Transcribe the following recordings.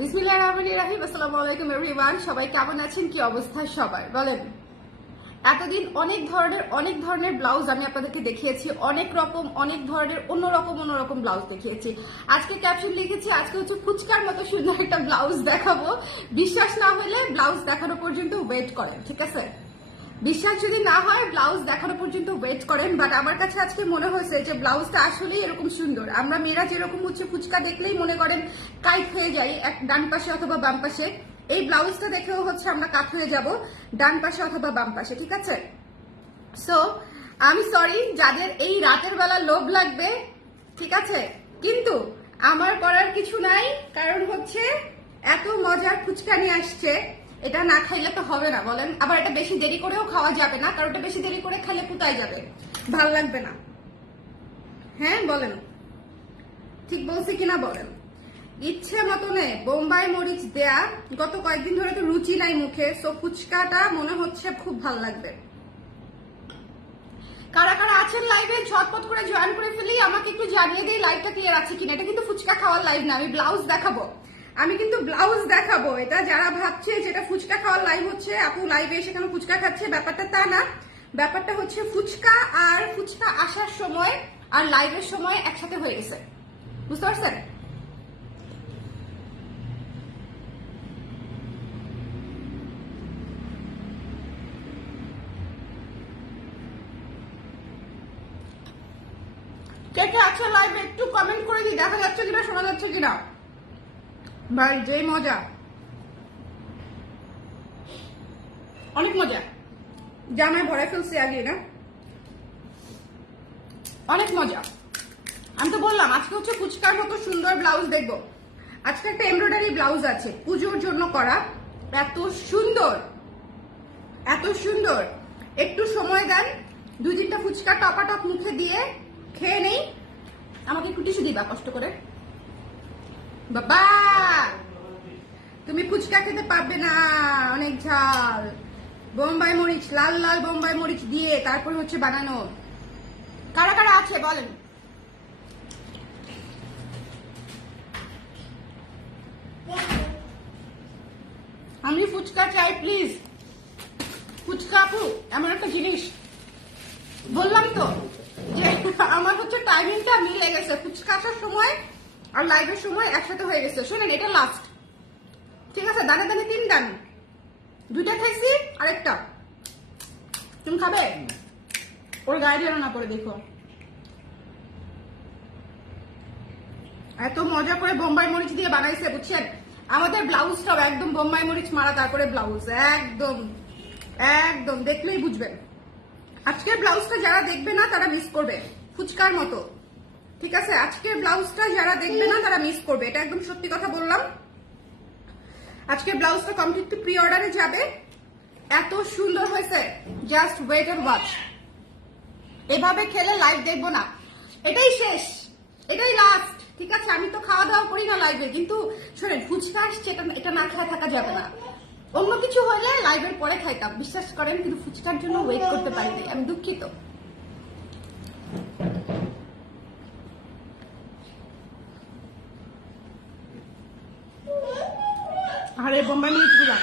বিসমিল্লাহির রহমানির রহিম। আসসালামু আলাইকুম এভরিওয়ান। সবাই কেমন আছেন? কি অবস্থা সবার বলেন? এতদিন অনেক ধরনের ব্লাউজ আমি আপনাদেরকে দেখিয়েছি, অনেক ধরনের অন্যরকম ব্লাউজ দেখিয়েছি। আজকে ক্যাপশন লিখেছি আজকে হচ্ছে ফুচকার মতো সুন্দর একটা ব্লাউজ দেখাবো। বিশ্বাস না হলে ব্লাউজ দেখানো পর্যন্ত ওয়েট করেন, ঠিক আছে? বিশ্বাস যদি না হয় ব্লাউজ দেখানো পর্যন্ত ওয়েট করেন। বাট আমার কাছে আজকে মনে হয়েছে যে ব্লাউজটা আসলেই এরকম সুন্দর। আমরা মেয়েরা যেরকম হচ্ছে ফুচকা দেখলেই মনে করেন কাইট হয়ে যাই এক ডান পাশে অথবা বাম পাশে, এই ব্লাউজটা দেখেও হচ্ছে আমরা কাট হয়ে যাব ডান পাশে অথবা বাম পাশে, ঠিক আছে? সো আমি সরি যাদের এই রাতের বেলা লোভ লাগবে, ঠিক আছে, কিন্তু আমার করার কিছু নাই। কারণ হচ্ছে এত মজার ফুচকা নিয়ে আসছে, এটা না খাইলে তো হবে না বলেন। আবার এটা বেশি দেরি করেও খাওয়া যাবে না, কারণ এটা বেশি দেরি করে খেলে কোথায় যাবে, ভাল লাগবে না। হ্যাঁ বলেন, ঠিক বলছি কিনা বলেন? ইচ্ছে মতনে বোম্বাই মরিচ দেয়া, গত কয়েকদিন ধরে তো রুচি নাই মুখে, সো ফুচকাটা মনে হচ্ছে খুব ভাল লাগবে। কারা কারা আছেন লাইভে ঝটপট করে জয়েন করে ফেলি, আমাকে একটু জানিয়ে দিই লাইভটা ক্লিয়ার আছে কিনা। এটা কিন্তু ফুচকা খাওয়ার লাইভ না, আমি ব্লাউজ দেখাবো। আমি কিন্তু ব্লাউজ দেখাবো। এটা যারা ভাবছে যেটা ফুচকা খাওয়ার লাইভ হচ্ছে, আপু লাইভে এসে কেন ফুচকা খাচ্ছে, ব্যাপারটা তা না। ব্যাপারটা হচ্ছে ফুচকা আর ফুচকা আসার সময় আর লাইভের সময় একসাথে হয়ে গেছে, বুঝতে পারছেন? কে কে আছে লাইভে একটু কমেন্ট করে দিই, দেখা যাচ্ছে কিনা, শোনা যাচ্ছে কিনা। ভাই যেই মজা, অনেক মজা, জামায় ভরাই ফেলছি আগে না, অনেক মজা। আমি তো বললাম আজকে হচ্ছে ফুচকার মতো সুন্দর ব্লাউজ দেখবো। আজকে একটা এমব্রয়ডারি ব্লাউজ আছে পুজোর জন্য করা, এত সুন্দর এত সুন্দর। একটু সময় দেন, দুই তিনটা ফুচকা টপাটপ মুখে দিয়ে খেয়ে নেই। আমাকে একটু টিস্যু দিবা কষ্ট করে। বাবা তুমি ফুচকা খেতে পারবে না, অনেক ঝাল। বোম্বাই মরিচ, লাল লাল বোম্বাই মরিচ দিয়ে তারপর হচ্ছে বানানো। কারা কারা আছে বলেন? আমি ফুচকা চাই প্লিজ। ফুচকা আপু এমন একটা জিনিস, বললাম তো যে আমার হচ্ছে টাইমিংটা মিলে গেছে, ফুচকা আসার সময় আর লাইভের সময় একসাথে হয়ে গেছে। শোনেন এটা লাস্ট, ঠিক আছে? দানে দানে 3 দান, 2টা খাইছি আরেকটা তুমি খাবে? ওর গায়ে যেন না পড়ে, দেখো এত মজা করে বোম্বাই মরিচ দিয়ে বানাইছে, বুঝছেন? আমাদের ব্লাউজটাও একদম বোম্বাই মরিচ মারা, তারপরে ব্লাউজ একদম একদম দেখলেই বুঝবেন। আজকের ব্লাউজটা যারা দেখবে না তারা মিস করবে, ফুচকার মতো, ঠিক আছে? আজকের ব্লাউজটা যারা দেখবে না তারা মিস করবে, এটা একদম সত্যি কথা বললাম। আজকের ব্লাউজটা কমপ্লিট প্রি অর্ডারে যাবে, এত সুন্দর হয়েছে, জাস্ট ওয়েট এন্ড ওয়াচ। এভাবে খেলে লাইভ দেখবো না, এটাই শেষ, এটাই লাস্ট, ঠিক আছে? আমি তো খাওয়া দাওয়া করি না লাইভে, কিন্তু শোনেন ফুচকা আসছে, এটা না খেয়ে থাকা যাবে না। অন্য কিছু হলে লাইভের পরে খাইতাম, বিশ্বাস করেন, কিন্তু ফুচকার জন্য ওয়েট করতে পারিনি, আমি দুঃখিত। আরে বোম্বাই মরিচ গুলা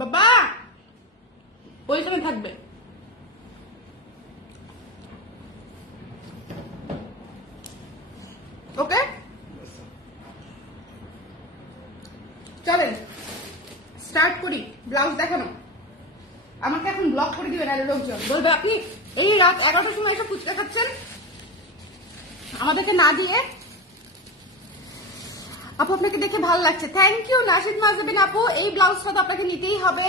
বাবা ওইখানে থাকবে। ওকে চলেন স্টার্ট করি ব্লাউজ দেখানো। আমাকে এখন ব্লক করে দিবেন, আর লোকজন বলবে আপনি এই রাত 11টার সময় এসে ফুচকা খাচ্ছেন আমাদেরকে না দিয়ে। আপু আপনাকে দেখে ভালো লাগছে, থ্যাংক ইউ নাশিদ মাজেবিন আপু। এই ব্লাউজটা তো আপনাকে নিতেই হবে,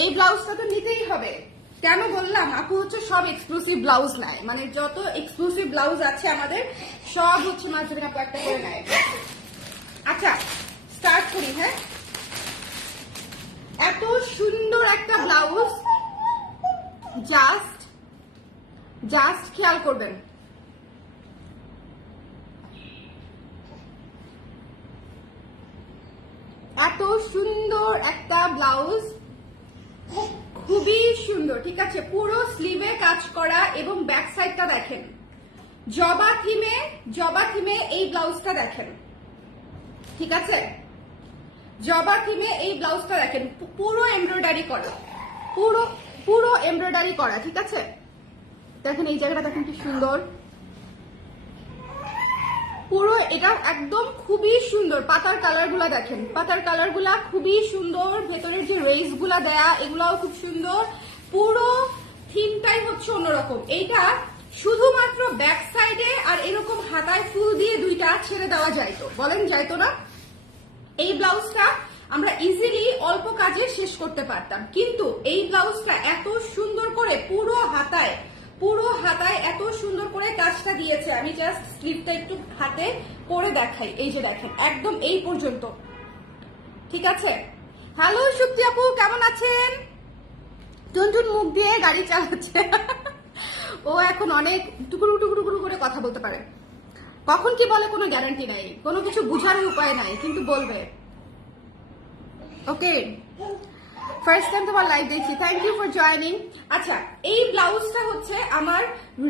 এই ব্লাউজটা তো নিতেই হবে। কেন বললাম? আপু হচ্ছে সব এক্সক্লুসিভ ব্লাউজ নেয়, মানে যত এক্সক্লুসিভ ব্লাউজ আছে আমাদের সব হচ্ছে মাজেবিন আপু একটা করে নেয়। আচ্ছা স্টার্ট করি। হ্যাঁ, এত সুন্দর একটা ব্লাউজ, জাস্ট খেয়াল করবেন। এত সুন্দর একটা ব্লাউজ, খুবই সুন্দর, ঠিক আছে? পুরো স্লিভে কাজ করা এবং ব্যাক সাইডটা দেখেন, জবা থিমে এই ব্লাউজটা দেখেন, ঠিক আছে, জবা থিমে এই ব্লাউজটা দেখেন পুরো এমব্রয়ডারি করা, পুরো পুরো এমব্রয়ডারি করা। ঠিক আছে, দেখেন এই জায়গাটা দেখেন কি সুন্দর, পুরো এটা একদম খুবই সুন্দর। পাতার কালার গুলা দেখেন, পাতার কালার গুলা খুবই সুন্দর, ভেতরের যে রেস গুলা দেয়া এগুলাও খুব সুন্দর। পুরো থিমটাই হচ্ছে অন্যরকম। এইটা শুধুমাত্র ব্যাক সাইডে আর এরকম হাতায় ফুল দিয়ে দুইটা ছেড়ে দেওয়া যাইতো, বলেন যাইতো না? এই ব্লাউজটা আমরা ইজিলি অল্প কাজে শেষ করতে পারতাম, কিন্তু এই ব্লাউজটা এত সুন্দর করে পুরো হাতায় এত সুন্দর করে কাজটা দিয়েছে। আমি জাস্ট স্লিভটা একটু হাতে করে দেখাই, এই যে দেখেন একদম এই পর্যন্ত। ঠিক আছে, হ্যালো সুপ্তি আপু, কেমন আছেন? টুনটুন মুখ দিয়ে গাড়ি চালাচ্ছে ও এখন অনেক টুকুরু টুকুরু টুকুরু করে কথা বলতে পারে, কখন কি বলে কোনো গ্যারান্টি নাই, কোনো কিছু বুঝার উপায় নাই, কিন্তু বলবে। ওকে, ফার্স্ট টাইম তোমার লাইভ দেখছি, থ্যাংক ইউ ফর জয়নিং। আচ্ছা, এই ব্লাউজটা হচ্ছে আমার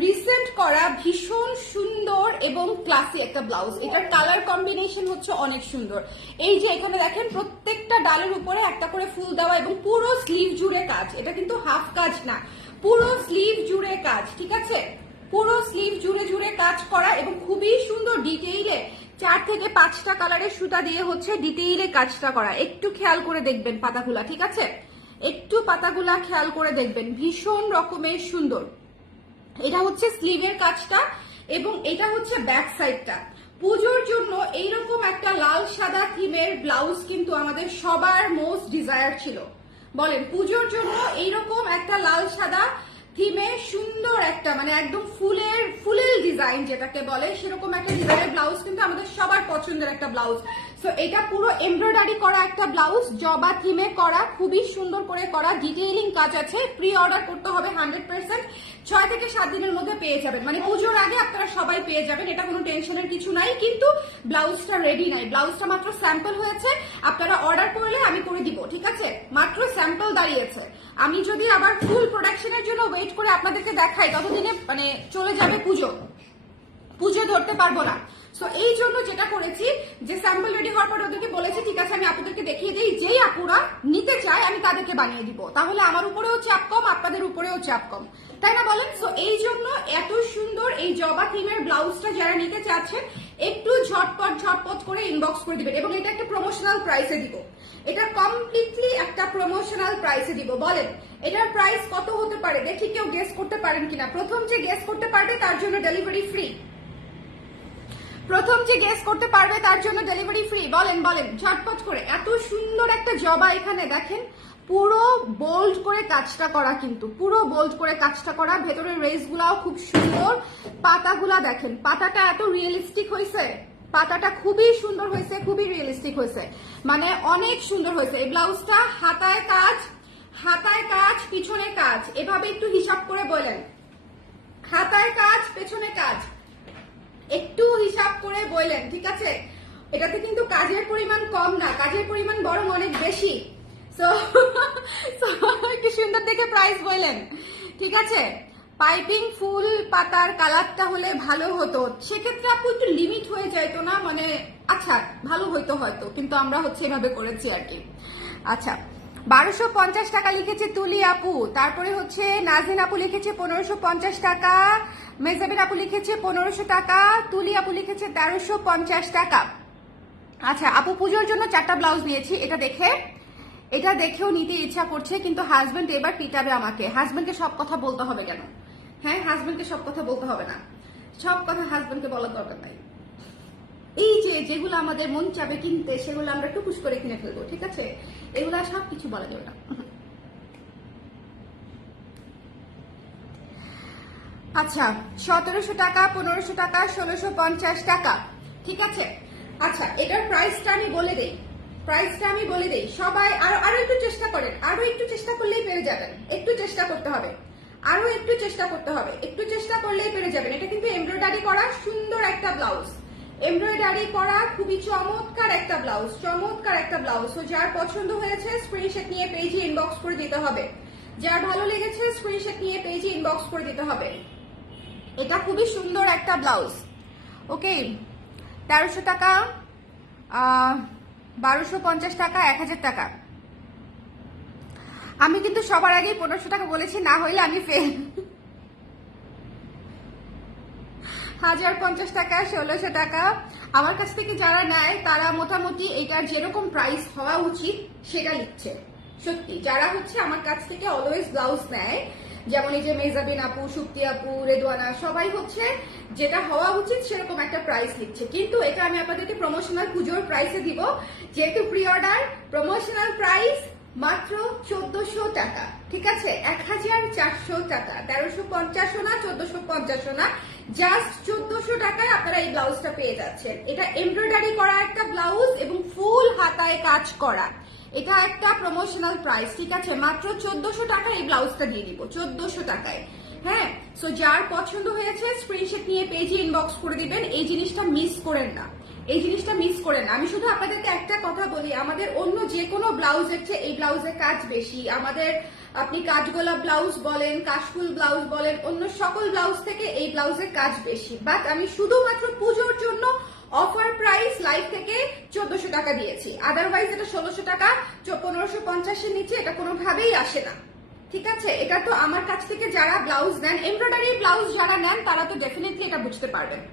রিসেন্ট করা ভীষণ সুন্দর এবং ক্লাসি একটা ব্লাউজ। এটার কালার কম্বিনেশন হচ্ছে অনেক সুন্দর। এই যে এখানে দেখেন প্রত্যেকটা ডালের উপরে একটা করে ফুল দেওয়া এবং পুরো স্লিভ জুড়ে কাজ। এটা কিন্তু হাফ কাজ না, পুরো স্লিভ জুড়ে কাজ। ঠিক আছে, পুরো স্লিভ জুড়ে জুড়ে কাজ করা এবং খুবই সুন্দর ডিটেইলে 4 থেকে 5টা কালারের সুতা দিয়ে হচ্ছে ডিটেইলে কাজটা করা। একটু খেয়াল করে দেখবেন পাতাগুলা, ঠিক আছে, একটু পাতাগুলা খেয়াল করে দেখবেন, ভীষণ রকমের সুন্দর। এটা হচ্ছে স্লিভের কাজটা এবং এটা হচ্ছে ব্যাক সাইডটা। পুজোর জন্য এইরকম একটা লাল সাদা থিমের ব্লাউজ কিন্তু আমাদের সবার মোস্ট ডিজায়ার ছিল। বলেন, পুজোর জন্য এইরকম একটা লাল সাদা থিমে সুন্দর একটা মানে একদম ফুলের ডিজাইন যেটাকে বলে, সেরকম একটা ডিজাইনের ব্লাউজ কিন্তু আমাদের সবার পছন্দের একটা ব্লাউজ। সো এটা পুরো এমব্রয়ডারি করা একটা ব্লাউজ, জবা থিমে করা, খুবই সুন্দর করে করা, ডিটেইলিং কাজ আছে। প্রি অর্ডার করতে হবে 100%, 6 থেকে 7 দিনের মধ্যে পেয়ে যাবেন, মানে পুজোর আগে আপনারা সবাই পেয়ে যাবেন, এটা কোনো টেনশনের কিছু নাই। কিন্তু ব্লাউজটা রেডি নাই, ব্লাউজটা মাত্র স্যাম্পল হয়েছে, আপনারা অর্ডার করলে আমি করে দিব। ঠিক আছে, মাত্র স্যাম্পল দাঁড়িয়েছে। আমি যদি আবার ফুল প্রোডাকশনের জন্য ওয়েট করে আপনাদেরকে দেখাই, ততদিনে মানে চলে যাবে পুজো ধরতে পারবো না। সো এই জন্য যেটা করেছি যে স্যাম্পল রেডি হওয়ার পরে ওদেরকে বলেছি ঠিক আছে আমি আপনাদেরকে দেখিয়ে দিই, যেই আপুরা নিতে চায় আমি তাদেরকে বানিয়ে দিব, তাহলে আমার উপরেও চাপ কম, আপনাদের উপরেও চাপ কম, তাই না বলেন? সো এই জন্য এত সুন্দর এই জবা থিমের ব্লাউজটা যারা নিতে চাচ্ছেন একটু ঝটপট করে ইনবক্স করে দিবেন। এবং এটা একটা প্রমোশনাল প্রাইসে দিব, এটা কমপ্লিটলি একটা প্রমোশনাল প্রাইসে দিব। বলেন এটার প্রাইস কত হতে পারে, দেখি কেউ গেস করতে পারেন কিনা। প্রথম যে গেস করতে পারবে তার জন্য ডেলিভারি ফ্রি, প্রথম যে গেস করতে পারবে তার জন্য ডেলিভারি ফ্রি। বলেন ঝটপট করে। এত সুন্দর একটা জবা, এখানে দেখেন পুরো বোল্ড করে কাজটা করা, কিন্তু পুরো বোল্ড করে কাজটা করা, ভেতরের রেস গুলাও খুব সুন্দর। পাতাগুলা দেখেন, পাতাটা এত রিয়েলিস্টিক হয়েছে, পাতাটা খুবই সুন্দর হয়েছে, খুবই রিয়েলিস্টিক হয়েছে, মানে অনেক সুন্দর হয়েছে। এই ব্লাউজটা হাতায় কাজ পিছনে কাজ, এভাবে একটু হিসাব করে বলেন, হাতায় কাজ পেছনে কাজ, একটু হিসাব করে বললেন। ঠিক আছে, এটাতে কিন্তু কাজের পরিমাণ কম না, কাজের পরিমাণ বরং অনেক বেশি। সো একটু সুন্দর দেখে প্রাইস বললেন। ঠিক আছে, পাইপিং ফুল পাতার কালারটা হলে ভালো হতো, সেক্ষেত্রে আপু একটু লিমিট হয়ে যাইতো না, মানে আচ্ছা ভালো হইতো হয়তো, কিন্তু আমরা হচ্ছে এভাবে করেছি আর কি। আচ্ছা, 1250 টাকা লিখেছে তুলি আপু, তারপরে হচ্ছে নাজিন আপু লিখেছে 1550 টাকা, মেজাবিন আপু লিখেছে 1500 টাকা, তুলি আপু লিখেছে 1350 টাকা। আচ্ছা আপু, পুজোর জন্য 4টা ব্লাউজ নিয়েছি, এটা দেখেও নিতে ইচ্ছা করছে, কিন্তু হাজবেন্ড এবার পিটাবে আমাকে। হাজবেন্ডকে সব কথা বলতে হবে কেন? হ্যাঁ, হাজবেন্ডকে সব কথা বলতে হবে না, সব কথা হাজবেন্ডকে বলার দরকার নাই। এই যে যেগুলো আমাদের মন চাবে কিনতে, সেগুলো আমরা টুকুস করে কিনে ফেলবো। ঠিক আছে, এগুলা সব কিছু বলা যাবে না। আচ্ছা, 1700 টাকা, 1500 টাকা, 1650 টাকা। ঠিক আছে, আচ্ছা এটার প্রাইসটা আমি বলে দেই, সবাই আরো একটু চেষ্টা করেন, আরো একটু চেষ্টা করলেই পেরে যাবেন, একটু চেষ্টা করতে হবে, আরো একটু চেষ্টা করতে হবে, একটু চেষ্টা করলেই পেরে যাবেন। এটা কিন্তু এমব্রয়ডারি করা সুন্দর একটা ব্লাউজ, এমব্রয়ডারি করা খুবই চমৎকার একটা ব্লাউজ, চমৎকার একটা ব্লাউজ। তো যার পছন্দ হয়েছে স্ক্রিনশট নিয়ে পেজে ইনবক্স করে দিতে হবে, যার ভালো লেগেছে স্ক্রিনশট নিয়ে পেজে ইনবক্স করে দিতে হবে। এটা খুবই সুন্দর একটা ব্লাউজ। ওকে, 1300 টাকা, 1250 টাকা, 1000 টাকা। আমি কিন্তু সবার আগে 1500 টাকা বলেছি, না হইলে আমি ফেল। 1050 টাকা, 1600 টাকা। আমার কাছ থেকে যারা নেয় তারা মোটামুটি এটার যেরকম প্রাইস হওয়া উচিত সেটা লিখছে। সত্যি যারা হচ্ছে আমার কাছ থেকে অলওয়েজ ব্লাউজ নেয়, যেমন এই যে মেজাবিন আপু, সুপ্তি আপু, রেদওয়ানা, সবাই হচ্ছে যেটা হওয়া উচিত সেরকম একটা প্রাইস লিখছে। কিন্তু এটা আমি আপনাদেরকে প্রমোশনাল পুজোর প্রাইসে দিব, যেহেতু প্রি অর্ডার। প্রমোশনাল প্রাইস মাত্র 1400 টাকা, ঠিক আছে? 1400 টাকা, 1350 না, 1450 না, জাস্ট 1400 টাকায় আপনারা এই ব্লাউজটা পেয়ে যাচ্ছেন। এটা এমব্রয়ডারি করা একটা ব্লাউজ এবং ফুল হাতায় কাজ করা। এটা একটা প্রমোশনাল প্রাইস, ঠিক আছে? মাত্র 1400 টাকায় এই ব্লাউজটা দিয়ে দিব, 1400 টাকায়। হ্যাঁ, সো যার পছন্দ হয়েছে স্ক্রিনশট নিয়ে পেজে ইনবক্স করে দিবেন। এই জিনিসটা মিস করেন না, এই জিনিসটা মিস করেন না। আমি শুধু আপনাদেরকে একটা কথা বলি, আমাদের অন্য যে কোনো ব্লাউজের চেয়ে এই ব্লাউজের কাজ বেশি। আমাদের আপনি কাঠগোলা ব্লাউজ বলেন, কাশফুল ব্লাউজ বলেন, অন্য সকল ব্লাউজ থেকে এই ব্লাউজের কাজ বেশি। বাট আমি শুধুমাত্র পুজোর জন্য অফার প্রাইস লাইভ থেকে 1400 টাকা দিয়েছি। আদারওয়াইজ এটা 1600 টাকা, 1550 এর নিচে এটা কোনোভাবেই আসে না, ঠিক আছে? এটা তো আমার কাছ থেকে যারা ব্লাউজ নেন, এমব্রয়ডারি ব্লাউজ যারা নেন তারা তো ডেফিনেটলি এটা বুঝতে পারবেন।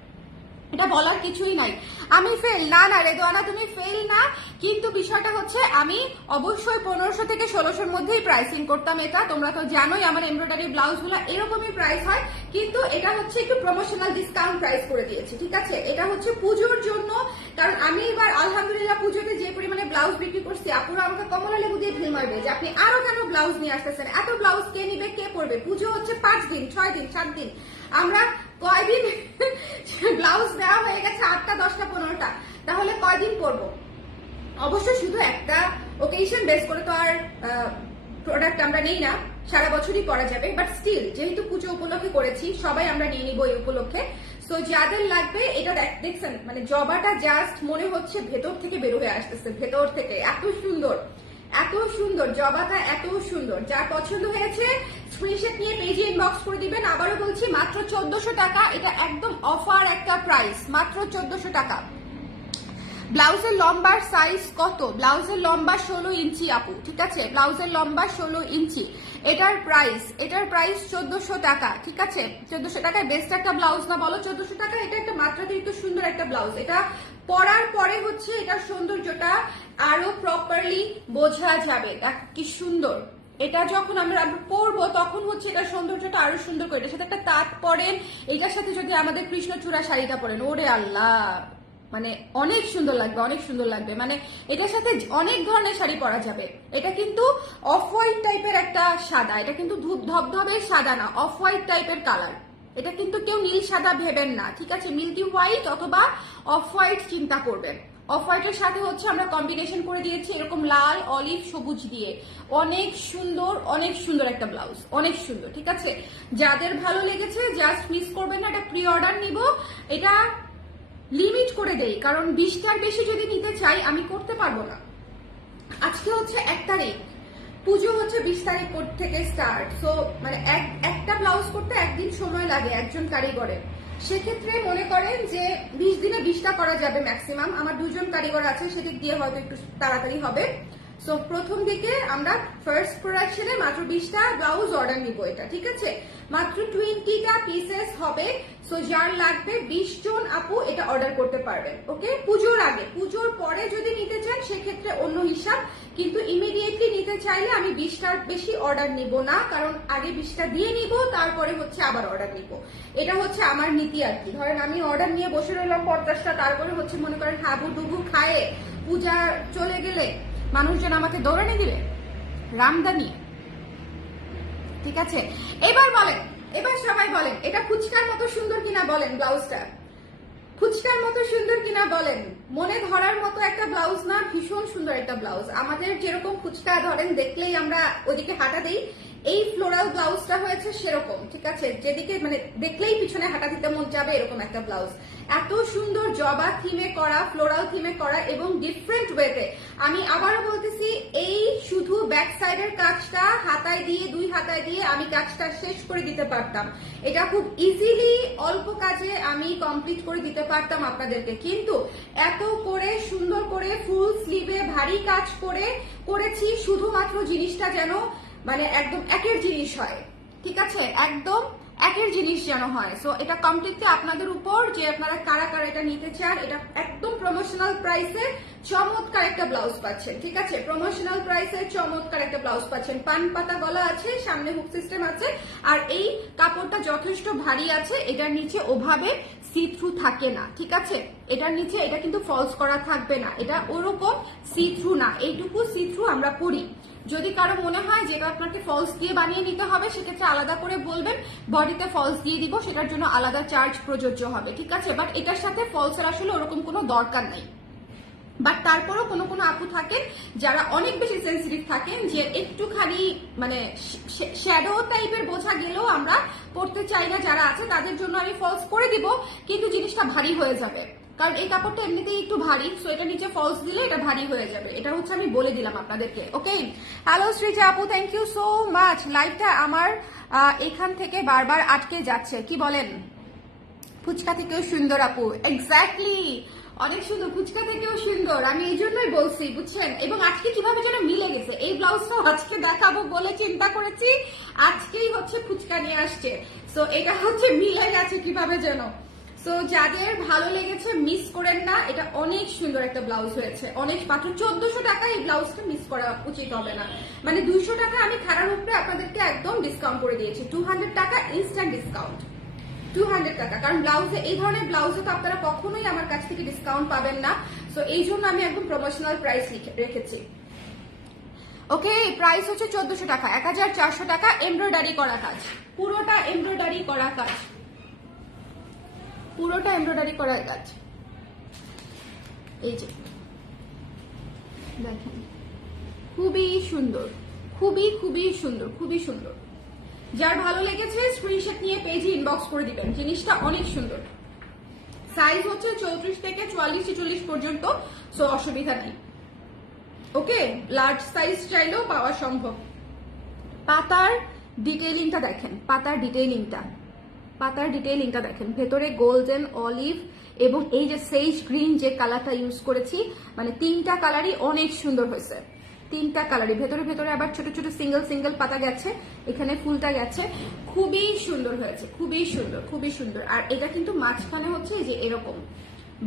এটা বলার কিছুই নাই। আমি ফেল না, না রেদওয়ানা তুমি ফেল না, কিন্তু বিষয়টা হচ্ছে আমি অবশ্যই 1500 থেকে 1600-র মধ্যেই প্রাইসিং করতাম। এটা তোমরা তো জানোই আমার এমব্রয়ডারি ব্লাউজগুলো এরকমই প্রাইস হয়, কিন্তু এটা হচ্ছে একটু প্রমোশনাল ডিসকাউন্ট প্রাইস করে দিয়েছি, ঠিক আছে? এটা হচ্ছে পুজোর জন্য, কারণ আমি এবার আলহামদুলিল্লাহ পুজোতে যে পরিমাণে ব্লাউজ বিক্রি করছি, আপুরা আমাকে কমলা লেবু দিয়ে ঢিল মারবে যে আপনি আরো কেন ব্লাউজ নিয়ে আসতেছেন, এত ব্লাউজ কে নিবে, কে পরবে? পুজো হচ্ছে 5 দিন, 6 দিন, 7 দিন, আমরা কয়দিন ব্লাউজ দেওয়া হয়ে গেছে 8টা, 10টা, 15টা, তাহলে কয়দিন পরবো? অবশ্যই শুধু একটা ওকেশন বেস করে তো আর প্রোডাক্ট আমরা নেই না, সারা বছরই পরা যাবে। বাট স্টিল যেহেতু পুজো উপলক্ষে করেছি, সবাই আমরা নিয়ে নিবো এই উপলক্ষে। সো যাদের লাগবে এটা দেখছেন, মানে জবাটা জাস্ট মনে হচ্ছে ভেতর থেকে বের হয়ে আসতেছে, ভেতর থেকে এত সুন্দর, এত সুন্দর জবাটা, এত সুন্দর। যার পছন্দ হয়েছে স্ক্রিনশট নিয়ে পেজে ইনবক্স করে দিবেন। আবারও বলছি মাত্র 1400 টাকা, এটা একদম অফার একটা প্রাইস, মাত্র 1400 টাকা। ব্লাউজের লম্বার সাইজ কত? ব্লাউজের লম্বা 16 ইঞ্চি আপু, ঠিক আছে? ব্লাউজের লম্বা 16 ইঞ্চি। এটার প্রাইস 1400 টাকা, ঠিক আছে? 1400 টাকায় বেস্ট একটা ব্লাউজ না বলো? 1400 টাকা। এটা একটা মাত্রাতিরিক্ত সুন্দর একটা ব্লাউজ। এটা পরার পরে হচ্ছে এটার সৌন্দর্যটা আরো প্রপারলি বোঝা যাবে। দেখ কি সুন্দর। এটা যখন আমরা পরবো তখন হচ্ছে এটার সৌন্দর্যটা আরো সুন্দর করে। এটার সাথে একটা তাঁত পরেন, এটার সাথে যদি আমাদের কৃষ্ণচূড়া শাড়িটা পরেন, ওরে আল্লাহ, মানে অনেক সুন্দর লাগবে, অনেক সুন্দর লাগবে। মানে এটার সাথে অনেক ধরনের শাড়ি পরা যাবে। এটা কিন্তু অফ হোয়াইট টাইপের একটা সাদা, এটা কিন্তু ধবধবে সাদা না, অফ হোয়াইট টাইপের কালার। এটা কিন্তু কেউ নীল সাদা ভেবেন না, ঠিক আছে? মিল্কি হোয়াইট অথবা অফ হোয়াইট চিন্তা করবেন। অফ হোয়াইটের সাথে হচ্ছে আমরা কম্বিনেশন করে দিয়েছি এরকম লাল, অলিভ, সবুজ দিয়ে। অনেক সুন্দর, অনেক সুন্দর একটা ব্লাউজ, অনেক সুন্দর, ঠিক আছে? যাদের ভালো লেগেছে জাস্ট মিস করবেন না, এটা প্রি অর্ডার নিব। এটা লিমিট করে দেই, কারণ 20টার বেশি যদি নিতে চাই আমি করতে পারবো না। আজকে হচ্ছে 1 তারিখ, পুজো হচ্ছে 20 তারিখ থেকে স্টার্ট। সো মানে একটা ব্লাউজ করতে একদিন সময় লাগে একজন কারিগরের। সেক্ষেত্রে মনে করেন যে 20 দিনে 20টা করা যাবে ম্যাক্সিমাম। আমার 2 জন কারিগর আছে, সেদিক দিয়ে হয়তো একটু তাড়াতাড়ি হবে। সো প্রথম দিকে আমরা ফার্স্ট প্রোডাকশনে মাত্র 20টা ব্লাউজ অর্ডার নিব, এটা ঠিক আছে? মাত্র 20টা পিসেস হবে। সো যার লাগবে 20 জন আপু এটা অর্ডার করতে পারবেন, ওকে? পুজোর আগে, পুজোর পরে যদি নিতে চান সেক্ষেত্রে অন্য হিসাব, কিন্তু ইমিডিয়েটলি নিতে চাইলে আমি 20টার বেশি অর্ডার নিব না, কারণ আগে 20টা দিয়ে নিব, তারপরে হচ্ছে আবার অর্ডার নিব। এটা হচ্ছে আমার নীতি আর কি। ধরেন আমি অর্ডার নিয়ে বসে রইলাম 50টা, তারপরে হচ্ছে মনে করেন হাবু ডুবু খায়ে পূজা চলে গেলে মানুষজন আমাকে দৌড়ানি দিবে রামদানি, ঠিক আছে? এবার বলেন, এবার সবাই বলেন এটা ফুচকার মতো সুন্দর কিনা বলেন? ব্লাউজটা ফুচকার মতো সুন্দর কিনা বলেন? মনে ধরার মতো একটা ব্লাউজ না? ভীষণ সুন্দর একটা ব্লাউজ। আমাদের যেরকম ফুচকা ধরেন দেখলেই আমরা ওইদিকে হাঁটা দেই, এই ফ্লোরাল ব্লাউজটা হয়েছে সেরকম, ঠিক আছে, যেদিকে মানে দেখলেই পিছনে হাঁটা দিতে মন যাবে এরকম একটা ব্লাউজ। এত সুন্দর জবা থিমে করা, ফ্লোরাল থিমে করা এবং ডিফারেন্ট ওয়েতে। আমি আবারও বলতেছি, এই শুধু ব্যাক সাইডের কাজটা হাতায় দিয়ে, দুই হাতায় দিয়ে আমি কাজটা শেষ করে দিতে পারতাম। এটা খুব ইজিলি অল্প কাজে আমি কমপ্লিট করে দিতে পারতাম আপনাদেরকে, কিন্তু এত করে সুন্দর করে ফুল স্লিভে ভারী কাজ করেছি শুধুমাত্র জিনিসটা যেন মানে একদম একের জিনিস হয়, ঠিক আছে, একদম একের জিনিস যেন হয়। সো এটা কমপ্লিটলি আপনাদের উপর যে আপনারা কারা কারা এটা নিতে চান। এটা একদম প্রমোশনাল প্রাইসে চমৎকার একটা ব্লাউজ পাচ্ছেন, ঠিক আছে, প্রমোশনাল প্রাইসে চমৎকার একটা ব্লাউজ পাচ্ছেন। পান পাতা গলা আছে, সামনে হুক সিস্টেম আছে, আর এই কাপড়টা যথেষ্ট ভারী আছে। এটার নিচে ওভাবে সি থ্রু থাকে না, ঠিক আছে, এটার নিচে এটা কিন্তু ফলস করা থাকবে না, এটা ওরকম সি থ্রু না, এইটুকু সি থ্রু আমরা পরি। যদি কারো মনে হয় যে এটা আপনাকে ফলস দিয়ে বানিয়ে নিতে হবে, সেক্ষেত্রে আলাদা করে বলবেন, বডিতে ফলস দিয়ে দিব, সেটার জন্য আলাদা চার্জ প্রযোজ্য হবে, ঠিক আছে। বাট এটার সাথে ফলসের আসলে ওরকম কোনো দরকার নাই। বাট তারপরেও কোনো কোনো আপু থাকেন যারা অনেক বেশি সেন্সিটিভ থাকেন, যে একটুখানি মানে শ্যাডো টাইপের বোঝা গেলেও আমরা পড়তে চাই না, যারা আছে তাদের জন্য আমি ফলস করে দিব, কিন্তু জিনিসটা ভারী হয়ে যাবে, কারণ এই কাপড়টা এমনিতেই একটু ভারী। সো এটা নিচে ফলস দিলে এটা ভারী হয়ে যাবে, এটা হচ্ছে আমি বলে দিলাম আপনাদেরকে। ওকে, হ্যালো সৃজা আপু, থ্যাংক ইউ সো মাচ। লাইভটা আমার এখান থেকে বারবার আটকে যাচ্ছে, কি বলেন? ফুচকা থেকেও সুন্দর আপু, এক্স্যাক্টলি, অনেক সুন্দর, ফুচকা থেকেও সুন্দর, আমি এই জন্যই বলছি, বুঝছেন। এবং আজকে কিভাবে যেন মিলে গেছে, এই ব্লাউজটাও আজকে দেখাবো বলে চিন্তা করেছি, আজকেই হচ্ছে ফুচকা নিয়ে আসছে। সো এটা হচ্ছে মিলে গেছে কিভাবে যেন। সো যাদের ভালো লেগেছে মিস করেন না, এটা অনেক সুন্দর একটা ব্লাউজ হয়েছে, অনেক, মাত্র 1400 টাকা। এই ব্লাউজটা মিস করা উচিত হবে না, মানে 200 টাকা আমি খারাপ উপরে আপনাদেরকে একদম ডিসকাউন্ট করে দিয়েছি, 200 টাকা ইনস্ট্যান্ট ডিসকাউন্ট, 200 টাকা। কারণ ব্লাউজে, এই ধরনের ব্লাউজে তো আপনারা কখনোই আমার কাছ থেকে ডিসকাউন্ট পাবেন না। সো এই জন্য আমি একদম প্রমোশনাল প্রাইস রেখেছি। ওকে, প্রাইস হচ্ছে 1400 টাকা, 1400 টাকা, এমব্রয়ডারি করা কাজ, পুরোটা এমব্রয়ডারি করা কাজ, পুরোটা এমব্রয়ডারি করা কাজ। এই যে দেখেন, খুবই সুন্দর, খুবই খুবই সুন্দর, খুবই সুন্দর। যার ভালো লেগেছে স্ক্রিনশট নিয়ে পেজে ইনবক্স করে দিবেন, জিনিসটা অনেক সুন্দর। সাইজ হচ্ছে 34 থেকে 44-46 পর্যন্ত, সো অসুবিধা নেই। ওকে, লার্জ সাইজ চাইলেও পাওয়া সম্ভব। পাতার ডিটেইলিংটা দেখেন, পাতার ডিটেইলিংটা দেখেন, ভেতরে গোল্ডেন অলিভ এবং এই যে সেজ গ্রিন যে কালারটা ইউজ করেছি, মানে তিনটা কালারই অনেক সুন্দর হয়েছে, তিনটা কালারই। ভেতরে ভেতরে আবার ছোট ছোট সিঙ্গেল সিঙ্গেল পাতা গেছে, এখানে ফুলটা গেছে, খুবই সুন্দর হয়েছে, খুবই সুন্দর, খুবই সুন্দর। আর এটা কিন্তু মাঝখানে হচ্ছে যে এরকম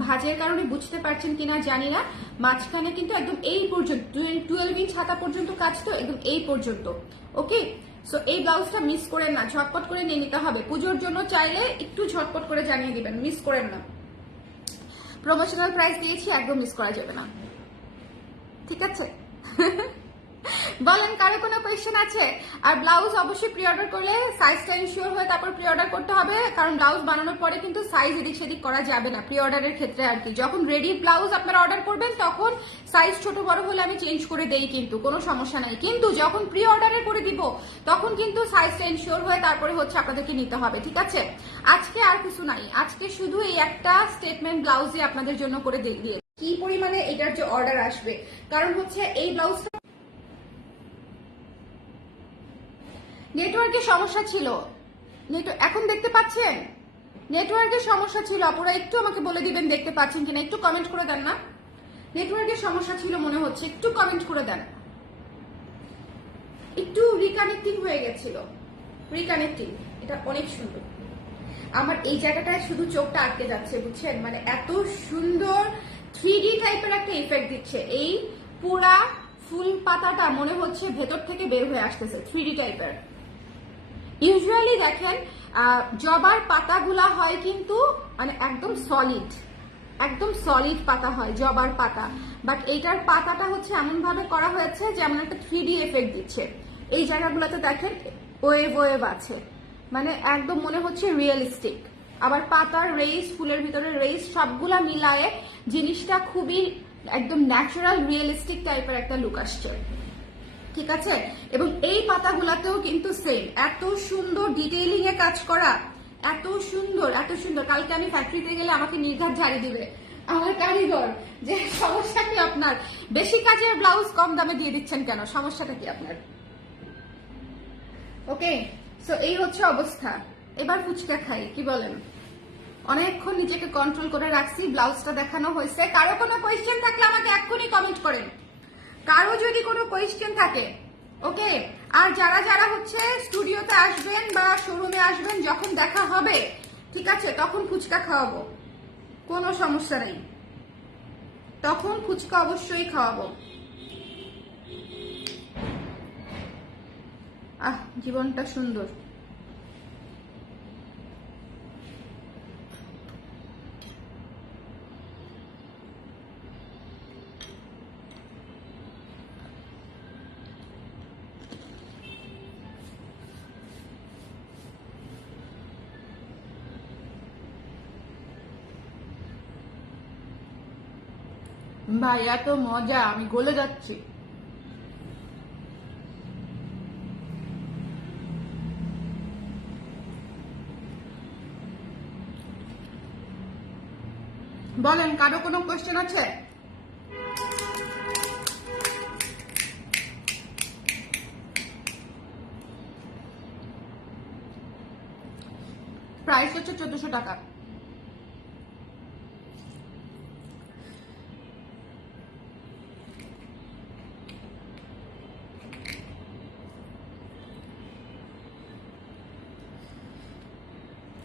ভাঁজের কারণে বুঝতে পারছেন কিনা জানি না, মাঝখানে কিন্তু একদম এই পর্যন্ত 12 ইঞ্চ হাতা পর্যন্ত কাজ, তো একদম এই পর্যন্ত। ওকে, সো এই ব্লাউজটা মিস করেন না, ঝটপট করে নিয়ে নিতে হবে। পুজোর জন্য চাইলে একটু ঝটপট করে জানিয়ে দিবেন, মিস করেন না। প্রমোশনাল প্রাইস দিয়েছি, একদম মিস করা যাবে না, ঠিক আছে। বলেন কারো কোনো কোয়েশ্চেন আছে? আর ব্লাউজ অবশ্যই প্রি অর্ডার করলে সাইজটা ইনশিওর হয়ে তারপর প্রি অর্ডার করতে হবে, কারণ ব্লাউজ বানানোর পরে কিন্তু সাইজ এদিক সেদিক করা যাবে না প্রি অর্ডারের ক্ষেত্রে আর কি। যখন রেডি ব্লাউজ আপনারা অর্ডার করবেন তখন সাইজ ছোট বড় হলে আমি চেঞ্জ করে দেই, কিন্তু কোনো সমস্যা নাই। কিন্তু যখন প্রি অর্ডারে করে দিব তখন কিন্তু সাইজটা ইনশিওর হয়ে তারপরে হচ্ছে আপনাদেরকে নিতে হবে, ঠিক আছে। আজকে আর কিছু নাই, আজকে শুধু এই একটা স্টেটমেন্ট ব্লাউজই আপনাদের জন্য করে দিয়ে কি পরিমাণে এটার যে অর্ডার আসবে, কারণ হচ্ছে এই ব্লাউজটা নেটওয়ার্কের সমস্যা ছিল, এখন দেখতে পাচ্ছেন? নেটওয়ার্কের সমস্যা ছিল, আপনারা একটু আমাকে বলে দিবেন দেখতে পাচ্ছেন কিনা, একটু কমেন্ট করে দেন না। নেটওয়ার্কের সমস্যা ছিল মনে হচ্ছে, একটু কমেন্ট করে দেন। একটু রিকানেক্টিং হয়ে গেছিল, রিকানেক্টিং। এটা অনেক সুন্দর, আমার এই জায়গাটায় শুধু চোখটা আটকে যাচ্ছে, বুঝছেন, মানে এত সুন্দর 3D টাইপের একটা ইফেক্ট দিচ্ছে। এই পুরা ফুল পাতাটা মনে হচ্ছে ভেতর থেকে বের হয়ে আসতেছে, 3D টাইপের। ইউজুয়ালি দেখেন জবার পাতাগুলা হয় কিন্তু মানে একদম সলিড, একদম সলিড পাতা হয় জবার পাতা, বাট এইটার পাতাটা হচ্ছে এমন ভাবে করা হয়েছে যেমন একটা 3D এফেক্ট দিচ্ছে। এই জায়গাগুলোতে দেখেন ওয়েভ ওয়েভ আছে, মানে একদম মনে হচ্ছে রিয়েলিস্টিক। আবার পাতার রেস, ফুলের ভিতরে রেস, সবগুলা মিলায়ে জিনিসটা খুবই একদম ন্যাচারাল রিয়েলিস্টিক টাইপের একটা লুক আসছে। ঠিক আছে, এবং এই পাতাগুলাতেও কিন্তু সেম, এত সুন্দর ডিটেইলিং এ কাজ করা, এত সুন্দর এত সুন্দর। কালকে আমি ফ্যাক্টরিতে গেলে আমাকে নির্ঘাত ঝাড়ি দিবে আমার কারিগর, যে সমস্যা কি আপনার, বেশি কাজের ব্লাউজ কম দামে দিয়ে দিচ্ছেন কেন, সমস্যাটা কি আপনার? ওকে, সো এই হচ্ছে অবস্থা। এবার ফুচকা খাই, কি বলেন? অনেকক্ষণ নিজেকে কন্ট্রোল করে রাখছি, ব্লাউজটা দেখানো হয়েছে। কারো কোনো কোয়েশ্চেন থাকলে আমাকে এক্ষুনি কমেন্ট করেন, কারো যদি কোনো কোয়েশ্চেন থাকে। ওকে, আর যারা যারা হচ্ছে স্টুডিওতে আসবেন বা শোরুমে আসবেন, যখন দেখা হবে ঠিক আছে, তখন ফুচকা খাওয়াবো, কোনো সমস্যা নেই, তখন ফুচকা অবশ্যই খাওয়াবো। জীবনটা সুন্দর। ভাই এত মজা, আমি গলে যাচ্ছি। বলেন, কারো কোনো কোয়েশ্চেন আছে? প্রাইস হচ্ছে 1400 টাকা।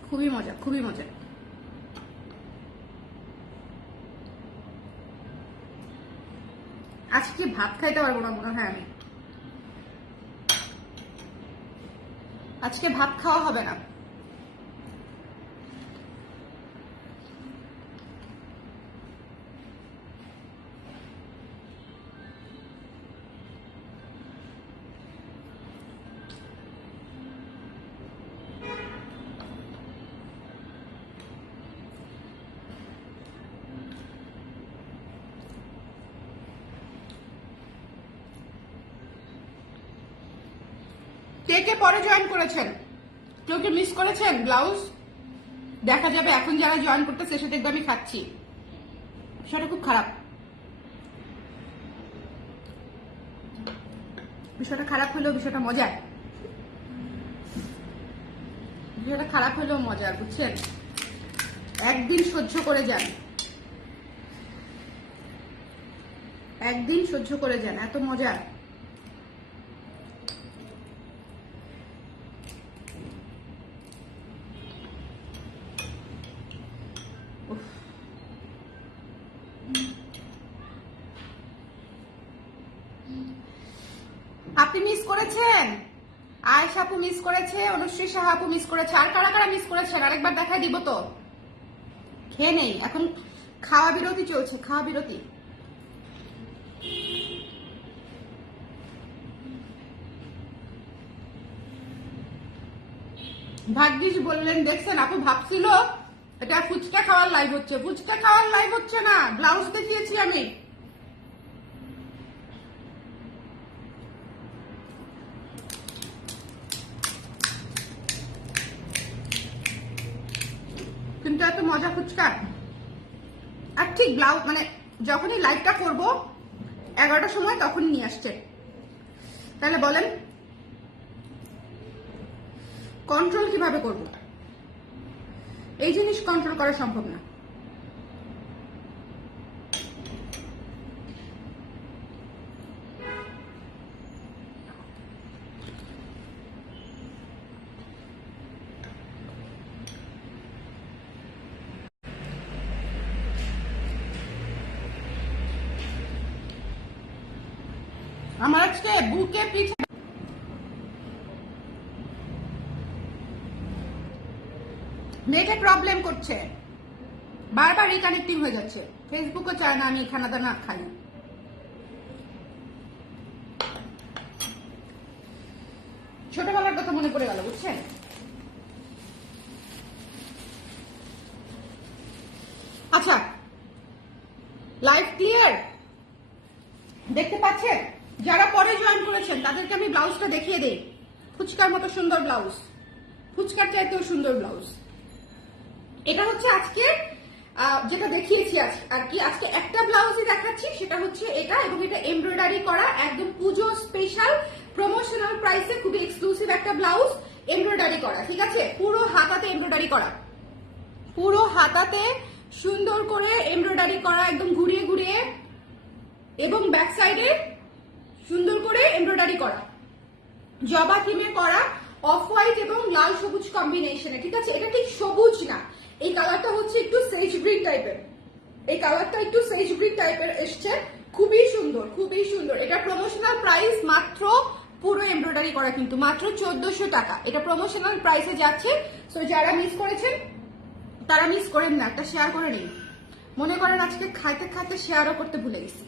খুবই মজা, খুবই মজা। আজকে ভাত খাইতে পারবো না মনে হয় আমি, আজকে ভাত খাওয়া হবে না। কে কে পরে জয়েন করেছেন, কেউ কি মিস করেছেন ব্লাউজ? দেখা যাবে এখন যারা জয়েন করতেছে সেটা দেখবে আমি খাচ্ছি, সেটা খুব খারাপ। বিষয়টা খারাপ হলেও বিষয়টা মজার, বিষয়টা খারাপ হলেও মজার, বুঝছেন? একদিন সহ্য করে যান, একদিন সহ্য করে যান, এত মজা। আপনি মিস করেছেন, আয়েশা আপু মিস করেছে, অনুশ্রী সাহা আপু মিস করেছে, আর কারা কারা মিস করেছেন আরেকবার দেখাই দিব তো। খেয়ে নেই, এখন খাওয়া বিরতি চলছে, খাওয়া বিরতি। ভাগ্যিস বললেন, দেখছেন আপু ভাবছিল এটা ফুচকা খাওয়ার লাইভ হচ্ছে, ফুচকা খাওয়ার লাইভ হচ্ছে না, ব্লাউজ দেখিয়েছি আমি। কিন্তু এত মজা ফুচকা। আর ঠিক ব্লাউজ মানে যখনই লাইভটা করব 11টার সময় তখনই নিয়ে আসছে। তাহলে বলেন কন্ট্রোল কিভাবে করব? এই জিনিস কন্ট্রোল করা সম্ভব না। আমার আজকে বুকে পিঠে নেটে প্রবলেম করছে, বারবার রিকানেক্টিং হয়ে যাচ্ছে, ফেসবুকও চায় না আমি খানা দানা খাই। ছোটবেলার কথা মনে পড়ে গেল, বুঝছেন? আচ্ছা, লাইভ ক্লিয়ার দেখতে পাচ্ছেন? যারা পরে জয়েন করেছেন তাদেরকে আমি ব্লাউজটা দেখিয়ে দেই। ফুচকার মতো সুন্দর ব্লাউজ, ফুচকার চাইতেও সুন্দর ব্লাউজ। এটা হচ্ছে আজকে যেটা দেখিয়েছি আর কি, আজকে একটা ব্লাউজই দেখাচ্ছি, সেটা হচ্ছে এটা, এবং এটা এমব্রয়ডারি করা, একদম পুজো স্পেশাল প্রমোশনাল প্রাইসে খুবই এক্সক্লুসিভ একটা ব্লাউজ, এমব্রয়ডারি করা, ঠিক আছে? পুরো হাতাতে এমব্রয়ডারি করা, পুরো হাতাতে সুন্দর করে এমব্রয়ডারি করা, একদম ঘুরিয়ে ঘুরিয়ে, এবং ব্যাক সাইডে সুন্দর করে এমব্রয়ডারি করা, জবা থিমে করা, অফ হোয়াইট এবং লাল সবুজ কম্বিনেশনে, ঠিক আছে? এটা ঠিক সবুজ না, এই কালারটা হচ্ছে একটু সেজ গ্রিন টাইপের, এই কালারটা একটু সেজ গ্রিন টাইপের এসছে, খুবই সুন্দর, খুবই সুন্দর। এটা প্রমোশনাল প্রাইস মাত্র, পুরো এমব্রয়ডারি করা কিন্তু মাত্র 1400 টাকা, এটা প্রমোশনাল প্রাইসে যাচ্ছে। সো যারা মিস করেছেন তারা মিস করেন না, একটা শেয়ার করে নিন। মনে করেন আজকে খাইতে খাইতে শেয়ারও করতে ভুলে গেছি।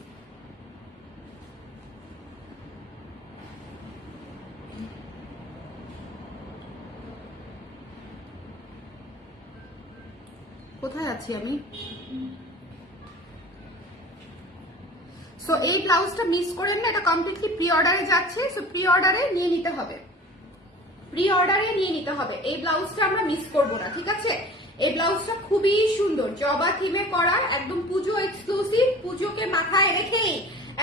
কোথায় আছি আমি? সো এই ব্লাউজটা মিস করেন না, এটা কমপ্লিটলি প্রি অর্ডারে যাচ্ছে। সো প্রি অর্ডারে নিয়ে নিতে হবে, প্রি অর্ডারে নিয়ে নিতে হবে। এই ব্লাউজটা আমরা মিস করবো না, ঠিক আছে? এই ব্লাউজটা খুবই সুন্দর, জবা থিমে করা, একদম পুজো এক্সক্লুসিভ, পুজোকে মাথায় রেখে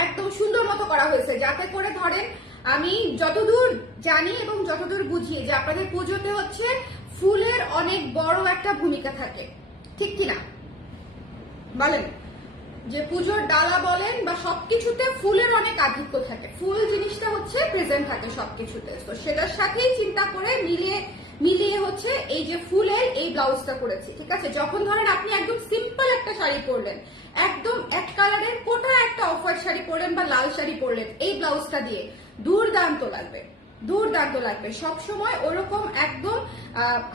একদম সুন্দর মতো করা হয়েছে, যাতে করে ধরেন আমি যতদূর জানি এবং যতদূর বুঝি যে আপনাদের পুজোতে হচ্ছে ফুলের অনেক বড় একটা ভূমিকা থাকে, ঠিক কিনা বলেন? যে পুজোর ডালা বলেন বা সবকিছুতে ফুলের অনেক আধিক্য থাকে, ফুল জিনিসটা হচ্ছে প্রেজেন্ট থাকে সবকিছুতে। তো সেটার সাথেই চিন্তা করে মিলিয়ে হচ্ছে এই যে ফুলের এই ব্লাউজটা করেছি, ঠিক আছে? যখন ধরেন আপনি একদম সিম্পল একটা শাড়ি পরলেন, একদম এক কালারের কোটা একটা অফ হোয়াইট শাড়ি পরলেন বা লাল শাড়ি পরলেন, এই ব্লাউজটা দিয়ে দুর্দান্ত লাগবে, দুর্দান্ত লাগবে। সবসময় ওরকম একদম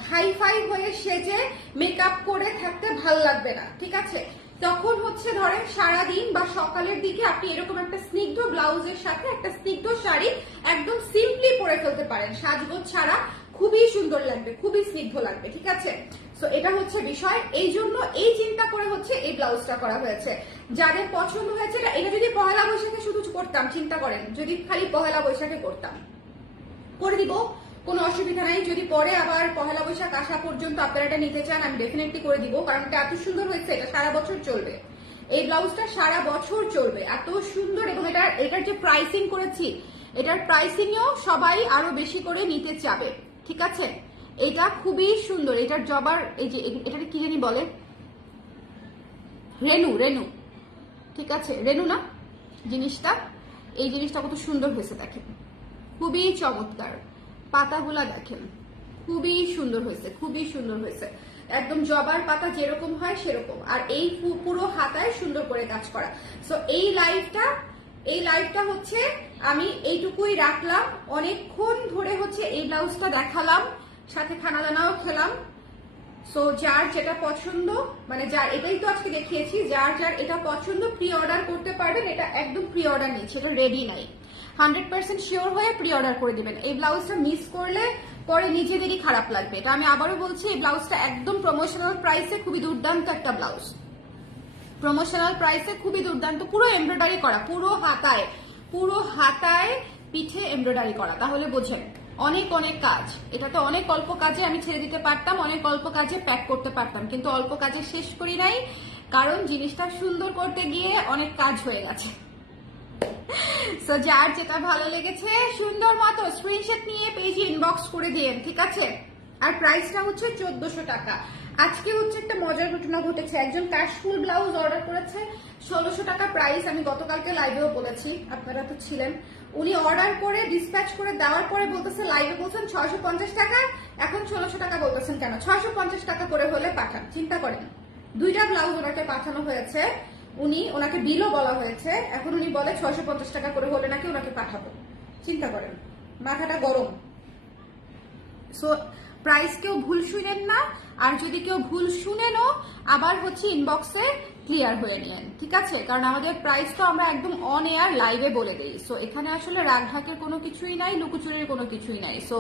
হাই ফাই হয়ে সেজে মেকআপ করে থাকতে ভাল লাগবে না, ঠিক আছে? তখন হচ্ছে ধরেন সারাদিন বা সকালের দিকে আপনি এরকম একটা স্নিগ্ধ ব্লাউজের সাথে একটা স্নিগ্ধ শাড়ি একদম সিম্পলি পরে ফেলতে পারেন, সাজগোজ ছাড়া, খুবই সুন্দর লাগবে, খুবই স্নিগ্ধ লাগবে, ঠিক আছে? সো এটা হচ্ছে বিষয়, এই জন্য এই চিন্তা করে হচ্ছে এই ব্লাউজটা করা হয়েছে। যাদের পছন্দ হয়েছে, এটা যদি পহেলা বৈশাখে শুধু করতাম, চিন্তা করেন যদি খালি পহেলা বৈশাখে করতাম, করে দিব, কোনো অসুবিধা নাই। যদি পরে আবার পহেলা বৈশাখ আসা পর্যন্ত আপনারা এটা নিতে চান, আমি ডেফিনেটলি করে দিব, কারণ এটা এত সুন্দর হয়েছে, এটা সারা বছর চলবে, এই ব্লাউজটা সারা বছর চলবে, এত সুন্দর। এবং এটার যে প্রাইসিং করেছি, এটার প্রাইসিংও সবাই আরো বেশি করে নিতে চাবে, ঠিক আছে? এটা খুবই সুন্দর, এটার জবার এই যে এটা কি জানি বলে, রেনু, রেনু, ঠিক আছে? রেনু না জিনিসটা, এই জিনিসটা কত সুন্দর হয়েছে দেখেন, খুবই চমৎকার, পাতাগুলা দেখেন খুবই সুন্দর হয়েছে, খুবই সুন্দর হয়েছে, একদম জবার পাতা যেরকম হয় সেরকম, আর এই পুরো হাতায় সুন্দর করে কাজ করা। সো এই লাইভটা হচ্ছে আমি এইটুকুই রাখলাম, অনেকক্ষণ ধরে হচ্ছে এই ব্লাউজটা দেখালাম, সাথে খানা দানাও খেলাম। সো যার যেটা পছন্দ, মানে যার, এটাই তো আজকে দেখিয়েছি, যার যার এটা পছন্দ প্রি অর্ডার করতে পারবেন, এটা একদম প্রি অর্ডার নিচ্ছে, এটা রেডি নাই, 100% শিওর হয়ে প্রি অর্ডার করে দিবেন। এই ব্লাউজটা মিস করলে পরে নিজেদেরই খারাপ লাগবে, এটা আমি আবারও বলছি। এই ব্লাউজটা একদম প্রমোশনাল প্রাইসে খুবই দুর্দান্ত একটা ব্লাউজ, প্রমোশনাল প্রাইসে খুবই দুর্দান্ত, পুরো এমব্রয়ডারি করা, পুরো হাতায় পিঠে এমব্রয়ডারি করা, তাহলে বোঝেন অনেক অনেক কাজ। এটা তো অনেক অল্প কাজে আমি ছেড়ে দিতে পারতাম, অনেক অল্প কাজে প্যাক করতে পারতাম, কিন্তু অল্প কাজে শেষ করি নাই, কারণ জিনিসটা সুন্দর করতে গিয়ে অনেক কাজ হয়ে গেছে। সো যার যেটা ভালো লেগেছে সুন্দর মতো স্ক্রিনশট নিয়ে পেজে ইনবক্স করে দিয়েন, ঠিক আছে? আর প্রাইসটা হচ্ছে 1400 টাকা। আজকে হচ্ছে একটা মজার ঘটনা ঘটেছে, একজন কাশফুল ব্লাউজ অর্ডার করেছে 1600 টাকা প্রাইস, আমি গতকালকে লাইভেও বলেছি, আপনারা তো ছিলেন। উনি অর্ডার করে ডিসপ্যাচ করে দেওয়ার পরে বলতেছে, লাইভে বলছেন 650 টাকা, এখন 1600 টাকা বলতেছেন কেন? 650 টাকা করে হলে পাঠান, চিন্তা করেন। দুইটা ব্লাউজ ওনাকে পাঠানো হয়েছে, ওনাকে বিলও বলা হয়েছে, এখন উনি বলে 650 টাকা করে হলে নাকি ওনাকে পাঠাবো, চিন্তা করেন, মাথাটা গরম। সো প্রাইস কেউ ভুল শুনেন না, আর যদি কেউ ভুল শুনেনও আবার হচ্ছে ইনবক্সে ক্লিয়ার হয়ে নিয়েন, ঠিক আছে? কারণ আমাদের প্রাইস তো আমরা একদম অন এয়ার লাইভে বলে দিই, সো এখানে আসলে রাগঢাকের কোনো কিছুই নাই, লুকোচুরির কোনো কিছুই নাই। সো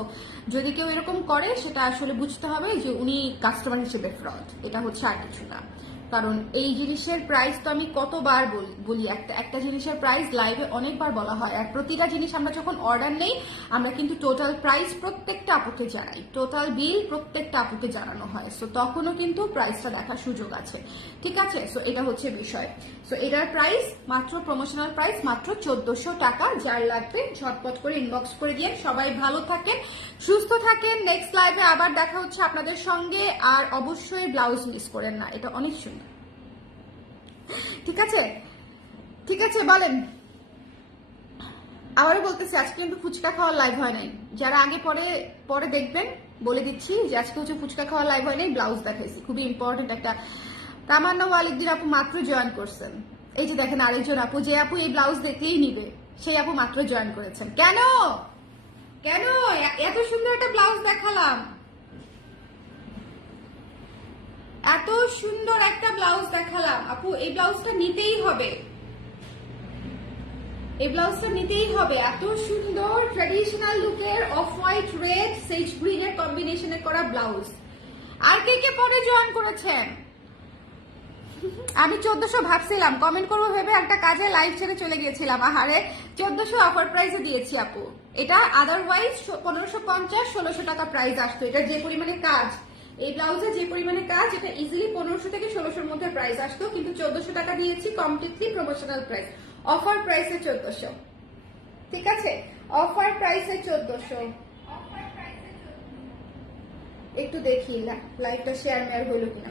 যদি কেউ এরকম করে সেটা আসলে বুঝতে হবে যে উনি কাস্টমার হিসেবে ফ্রড, এটা হচ্ছে আর কিছু না। কারণ এই জিনিসের প্রাইস তো আমি কতবার বলি একটা একটা জিনিসের প্রাইস লাইভে অনেকবার বলা হয়, আর প্রতিটা জিনিস আমরা যখন অর্ডার নেই আমরা কিন্তু টোটাল প্রাইস প্রত্যেকটা আপুকে জানাই, টোটাল বিল প্রত্যেকটা আপুকে জানানো হয়। সো তখনও কিন্তু প্রাইসটা দেখার সুযোগ আছে, ঠিক আছে? সো এটা হচ্ছে বিষয়। সো এটার প্রাইস মাত্র, প্রমোশনাল প্রাইস মাত্র 1400 টাকা। যার লাগবে ঝটপট করে ইনবক্স করে দিয়ে। সবাই ভালো থাকেন, সুস্থ থাকেন। নেক্সট লাইভে আবার দেখা হচ্ছে আপনাদের সঙ্গে। আর অবশ্যই ব্লাউজ মিস করেন না, এটা অনেক সুন্দর, ঠিক আছে? ঠিক আছে, বলেন। আবারও বলতেছি, আজকে কিন্তু ফুচকা খাওয়ার লাইভ হয় নাই। যারা আগে পরে পরে দেখবেন বলে দিচ্ছি যে আজকে হচ্ছে ফুচকা খাওয়ার লাইভ হয় নাই, ব্লাউজ দেখাইছি। খুবই ইম্পর্টেন্ট একটা। তামান্না ওয়ালিদ্দিন আপু মাত্র জয়েন করছেন। এই যে দেখেন আরেকজন আপু, যে আপু এই ব্লাউজ দেখলেই নিবে, সেই আপু মাত্র জয়েন করেছেন। কেন কেন এত সুন্দর একটা ব্লাউজ দেখালাম, এত সুন্দর একটা ব্লাউজ দেখালাম আপু, এই ব্লাউজটা নিতেই হবে, এই ব্লাউজটা নিতেই হবে। এত সুন্দর ট্র্যাডিশনাল লুকের অফ হোয়াইট রেড সেজ গ্রিনের কম্বিনেশনে করা ব্লাউজ। আর কে কে পরে জয়েন করেছেন? আমি 1400 ভাবছিলাম কমেন্ট করবো ভেবে একটা কাজে লাইভ ছেড়ে চলে গিয়েছিলাম। আহারে, 1400 অফার প্রাইসে দিয়েছি আপু। এটা আদারওয়াইজ 1550 1600 টাকা প্রাইস আসতো। এটা যে পরিমাণে কাজ, এই ব্লাউজে যে পরিমাণে কাজ, এটা ইজিলি 1500 থেকে 1600 মধ্যে প্রাইস আসতো, কিন্তু 1400 টাকা দিয়েছি কমপ্লিটলি প্রমোশনাল প্রাইস। অফার প্রাইসে 1400, ঠিক আছে? অফার প্রাইসে 1400। একটু দেখি লাইভটা শেয়ার মেয়ার হইলো কিনা।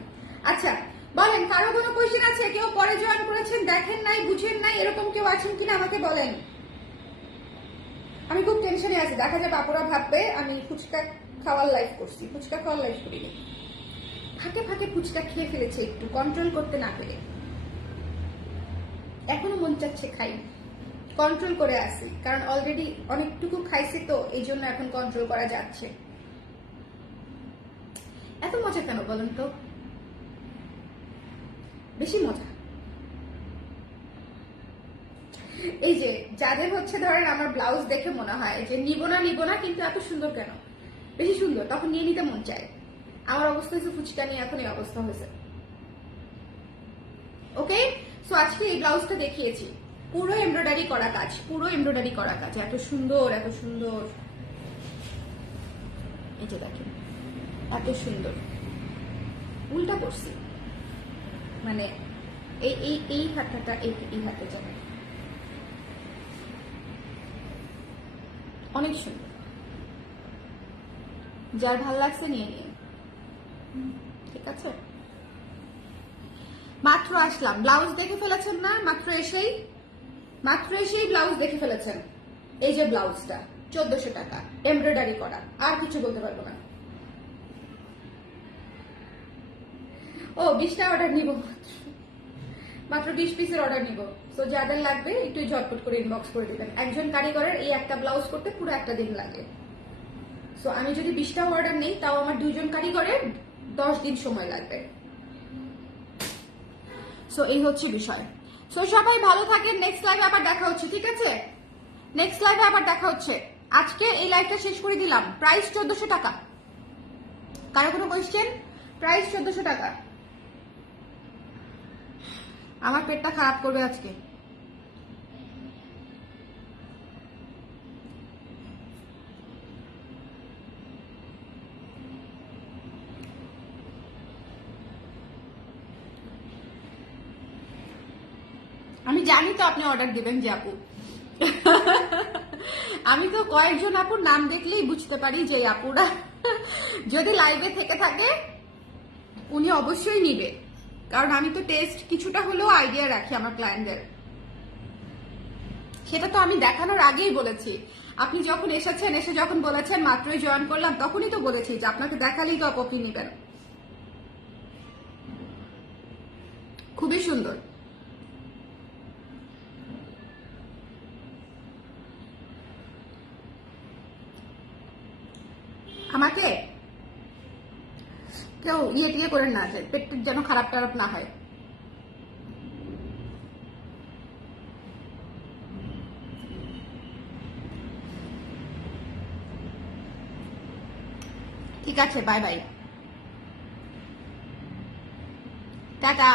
আচ্ছা বলেন, কারো কোনো কোয়েশ্চেন আছে? কেউ পরে জয়েন করেছেন, দেখেন নাই, বুঝেন নাই, এরকম কেউ আছেন কিনা আমাকে বলেন। আমি খুব টেনশনে আছি, দেখা যায় বাপুরা ভাববে আমি ফুচকা খাওয়ার লাইভ করছি। ফুচকা খাওয়ার লাইভ করিনি, ফাঁকে ফাঁকে ফুচকা খেয়ে ফেলেছে একটু কন্ট্রোল করতে না পেরে। এখনো মন চাচ্ছে খাই, কন্ট্রোল করে আসি, কারণ অলরেডি অনেকটুকু খাইছি তো, এই জন্য এখন কন্ট্রোল করা যাচ্ছে। এত মজা কেন বলেন তো? বেশি মজা। এই যে যাদের হচ্ছে ধরেন আমার ব্লাউজ দেখে মনে হয় যে নিব না, কিন্তু এত সুন্দর কেন, বেশি সুন্দর, তখন নিয়ে নিতে মন চায়। আমার অবস্থা হয়েছে ফুচকা নিয়ে, এখন এই অবস্থা হয়েছে। ওকে, সো আজকে এই ব্লাউজটা দেখিয়েছি, পুরো এমব্রয়ডারি করা কাজ, পুরো এমব্রয়ডারি করা কাজ, এত সুন্দর, এত সুন্দর। এই যে দেখেন এত সুন্দর। উল্টা করছি, মানে এই এই এই হাতটা এই হাতে যাবে, অনেক সুন্দর। যার ভাল লাগছে নিয়ে নিয়ে, ঠিক আছে? মাত্র আসলাম, ব্লাউজ দেখে ফেলেছেন না? মাত্র এসেই ব্লাউজ দেখে ফেলেছেন। এই যে ব্লাউজটা 1400 টাকা এমব্রয়ডারি করা, আর কিছু বলতে পারবো না। ও 20টা অর্ডার নিব, মাত্র 20 পিসের অর্ডার নিব। তো যাদের লাগবে একটু ঝটপট করে ইনবক্স করে দিবেন। একজন কারিগরের এই একটা ব্লাউজ করতে পুরো একটা দিন লাগে। সো আমি যদি 20টা অর্ডার নেই, তাও আমার 2জন কারিগরের 10 দিন সময় লাগবে। সো এই হচ্ছে বিষয়। সো সবাই ভালো থাকেন, নেক্সট লাইভে আবার দেখা হচ্ছে, ঠিক আছে? নেক্সট লাইভে আবার দেখা হচ্ছে। আজকে এই লাইভটা শেষ করে দিলাম। প্রাইস 1400 টাকা। কারো কোনো কোয়েশ্চেন? প্রাইস 1400 টাকা। আমার পেটটা খারাপ করবে আজকে। আমি জানি তো আপনি অর্ডার দিবেন যে আপু। আমি তো কয়েকজন আপুর নাম দেখলেই বুঝতে পারি যে আপুরা যদি লাইভে থেকে থাকে উনি অবশ্যই নিবে, কারণ আমি তো টেস্ট কিছুটা হলেও আইডিয়া রাখি আমার ক্লায়েন্টদের। সেটা তো আমি দেখানোর আগেই বলেছি। আপনি যখন এসেছেন, এসে যখন বলেছেন মাত্রই জয়েন করলাম, তখনই তো বলেছি যে আপনাকে দেখালেই তো আপনি নিবেন। খুবই সুন্দর। আমাকে কেউ ইয়ে করেন না, যে পেট যেন খারাপ টারাপ না হয়। ঠিক আছে, বাই বাই। টাটা।